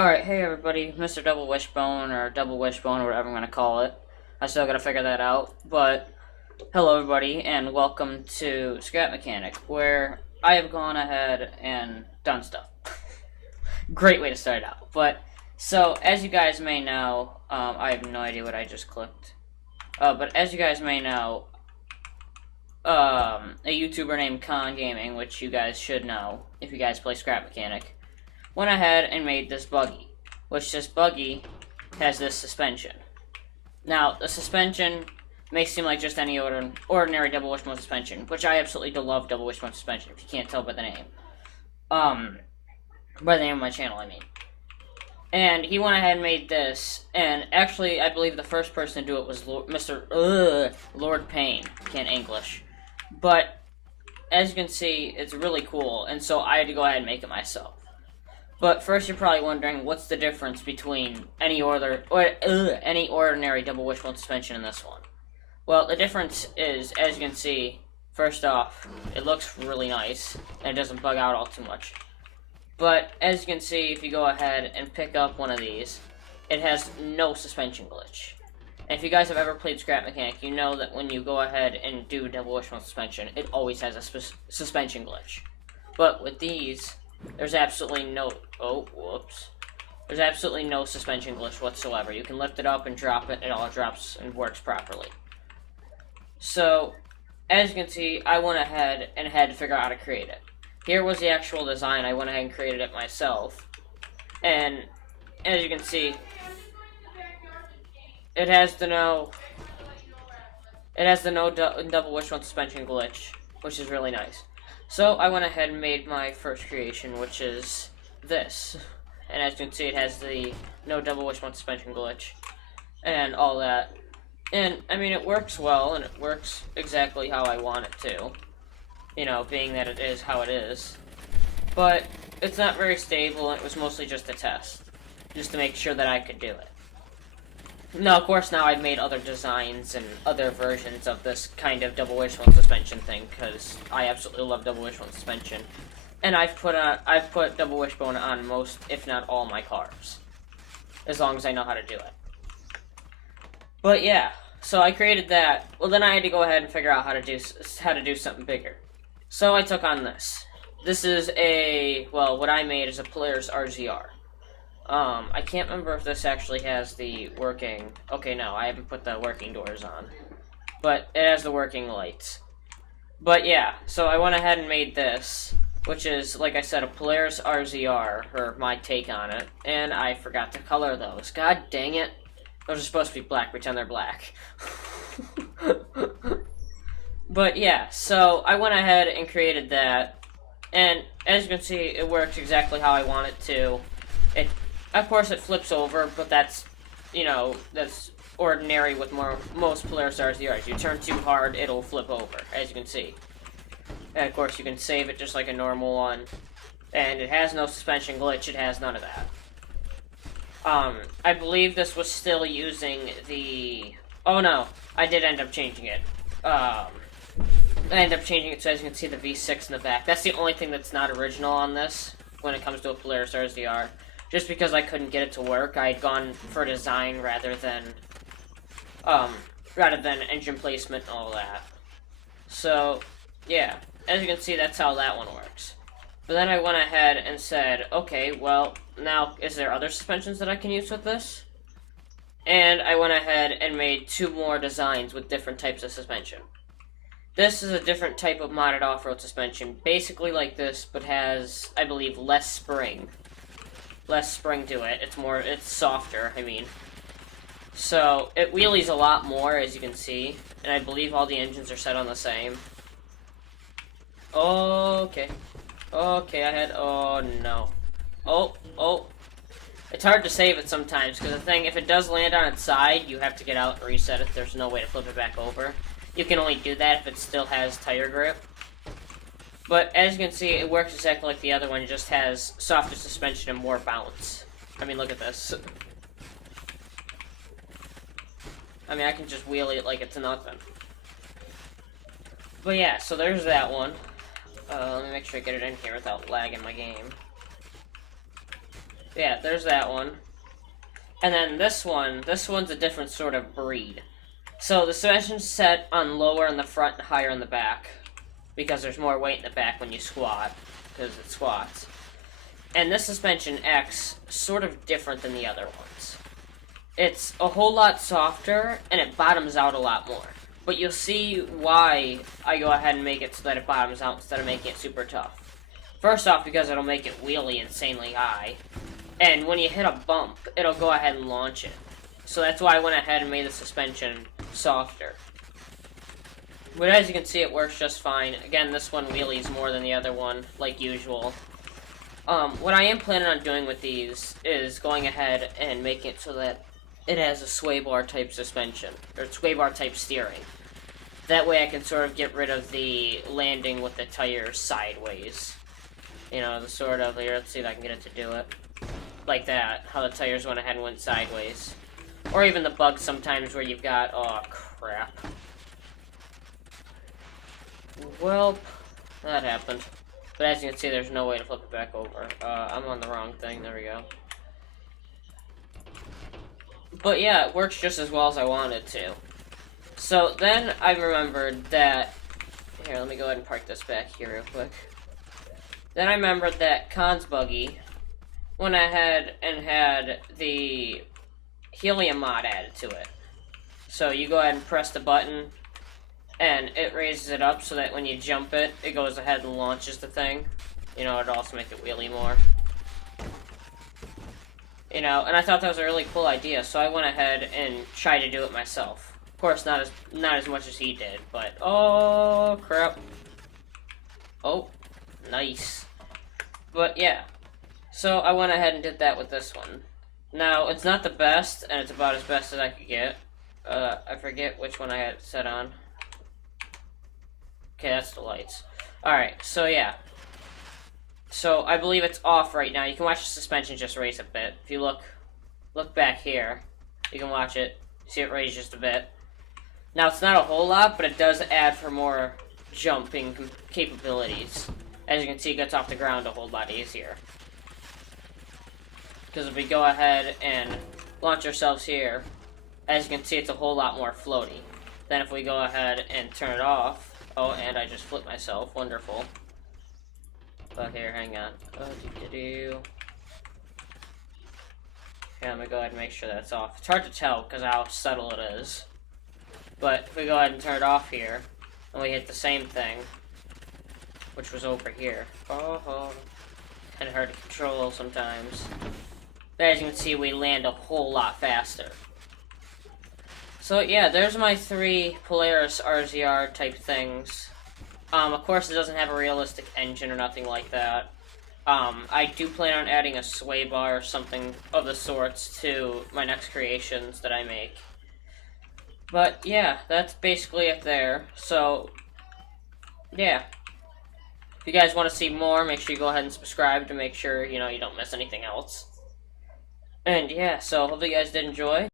Alright, hey everybody, Mr.Double Wishbone, or Double Wishbone, or whatever I'm gonna call it. I still gotta figure that out, but hello everybody, and welcome to Scrap Mechanic, where I have gone ahead and done stuff. Great way to start out. But, so, as you guys may know, I have no idea what I just clicked. But as you guys may know, a YouTuber named Khan Gaming, which you guys should know if you guys play Scrap Mechanic, went ahead and made this buggy, which this buggy has this suspension. Now, the suspension may seem like just any ordinary double wishbone suspension, which I absolutely do love double wishbone suspension, if you can't tell by the name. By the name of my channel, I mean. And he went ahead and made this, and actually, I believe the first person to do it was Lord Payne. Can't English. But, as you can see, it's really cool, and so I had to go ahead and make it myself. But first, you're probably wondering, what's the difference between any ordinary double wishbone suspension and this one? Well, the difference is, as you can see, first off, it looks really nice, and it doesn't bug out all too much. But, as you can see, if you go ahead and pick up one of these, it has no suspension glitch. And if you guys have ever played Scrap Mechanic, you know that when you go ahead and do double wishbone suspension, it always has a suspension glitch. But with these, there's absolutely no... Oh, whoops. There's absolutely no suspension glitch whatsoever. You can lift it up and drop it, and it all drops and works properly. So, as you can see, I went ahead and had to figure out how to create it. Here was the actual design. I went ahead and created it myself. And, as you can see, it has the no double wishbone suspension glitch, which is really nice. So I went ahead and made my first creation, which is this. And as you can see, it has the no double wishbone suspension glitch and all that. And, I mean, it works well, and it works exactly how I want it to. You know, being that it is how it is. But it's not very stable, and it was mostly just a test. Just to make sure that I could do it. Now, of course, now I've made other designs and other versions of this kind of double wishbone suspension thing, because I absolutely love double wishbone suspension. And I've put double wishbone on most, if not all, my cars. As long as I know how to do it. But yeah, so I created that. Well, then I had to go ahead and figure out how to do something bigger. So I took on this. This is what I made is a Polaris RZR. I can't remember if this actually has the working... Okay, no, I haven't put the working doors on. But it has the working lights. But yeah, so I went ahead and made this, which is, like I said, a Polaris RZR, or my take on it, and I forgot to color those. God dang it. Those are supposed to be black, pretend they're black. But yeah, so I went ahead and created that, and as you can see, it works exactly how I want it to. Of course, it flips over, but that's, you know, that's ordinary with most Polaris RZRs. You turn too hard, it'll flip over, as you can see. And of course, you can save it just like a normal one. And it has no suspension glitch, it has none of that. I believe this was still using the... Oh no, I did end up changing it. I ended up changing it so as you can see the V6 in the back. That's the only thing that's not original on this when it comes to a Polaris RZR. Just because I couldn't get it to work, I had gone for design rather than engine placement and all that. So, yeah, as you can see, that's how that one works. But then I went ahead and said, okay, well, now, is there other suspensions that I can use with this? And I went ahead and made 2 more designs with different types of suspension. This is a different type of modded off-road suspension, basically like this, but has, I believe, less spring to it. It's softer, I mean. So, it wheelies a lot more, as you can see, and I believe all the engines are set on the same. Okay, oh no. Oh. It's hard to save it sometimes, because the thing, if it does land on its side, you have to get out and reset it. There's no way to flip it back over. You can only do that if it still has tire grip. But, as you can see, it works exactly like the other one, it just has softer suspension and more bounce. I mean, look at this. I mean, I can just wheelie it like it's nothing. But yeah, so there's that one. Let me make sure I get it in here without lagging my game. yeah, there's that one. And then this one's a different sort of breed. So the suspension's set on lower in the front and higher in the back, because there's more weight in the back when you squat, because it squats. And this suspension X, sort of different than the other ones. It's a whole lot softer, and it bottoms out a lot more. But you'll see why I go ahead and make it so that it bottoms out instead of making it super tough. First off, because it'll make it wheelie insanely high. And when you hit a bump, it'll go ahead and launch it. So that's why I went ahead and made the suspension softer. But as you can see, it works just fine. Again, this one wheelies more than the other one, like usual. What I am planning on doing with these is going ahead and making it so that it has a sway bar type suspension, or sway bar type steering. That way I can sort of get rid of the landing with the tires sideways. You know, the sort of, here, let's see if I can get it to do it. Like that, how the tires went ahead and went sideways. Or even the bugs sometimes where you've got, oh crap. Well, that happened. But as you can see, there's no way to flip it back over. I'm on the wrong thing, there we go. But yeah, it works just as well as I wanted to. So then I remembered that, here, let me go ahead and park this back here real quick. Then I remembered that Khan's buggy went ahead and had the helium mod added to it. So you go ahead and press the button, and it raises it up so that when you jump it, it goes ahead and launches the thing. You know, it'll also make it wheelie more. You know, and I thought that was a really cool idea, so I went ahead and tried to do it myself. Of course, not as much as he did, but oh crap. Oh, nice. But yeah, so I went ahead and did that with this one. Now, it's not the best, and it's about as best as I could get. I forget which one I had it set on. Okay, that's the lights. Alright, so yeah. So, I believe it's off right now. You can watch the suspension just raise a bit. If you look back here, you can watch it. See it raise just a bit. Now, it's not a whole lot, but it does add for more jumping capabilities. As you can see, it gets off the ground a whole lot easier. Because if we go ahead and launch ourselves here, as you can see, it's a whole lot more floaty. Then if we go ahead and turn it off, oh, and I just flipped myself, wonderful. But here, hang on. Yeah, let me go ahead and make sure that's off. It's hard to tell because how subtle it is. But if we go ahead and turn it off here, and we hit the same thing, which was over here. Oh, kind of hard to control sometimes. But as you can see, we land a whole lot faster. So yeah, there's my 3 Polaris RZR type things. Of course, it doesn't have a realistic engine or nothing like that. I do plan on adding a sway bar or something of the sorts to my next creations that I make. But yeah, that's basically it there. So, yeah. If you guys want to see more, make sure you go ahead and subscribe to make sure, you know, you don't miss anything else. And yeah, so hopefully you guys did enjoy.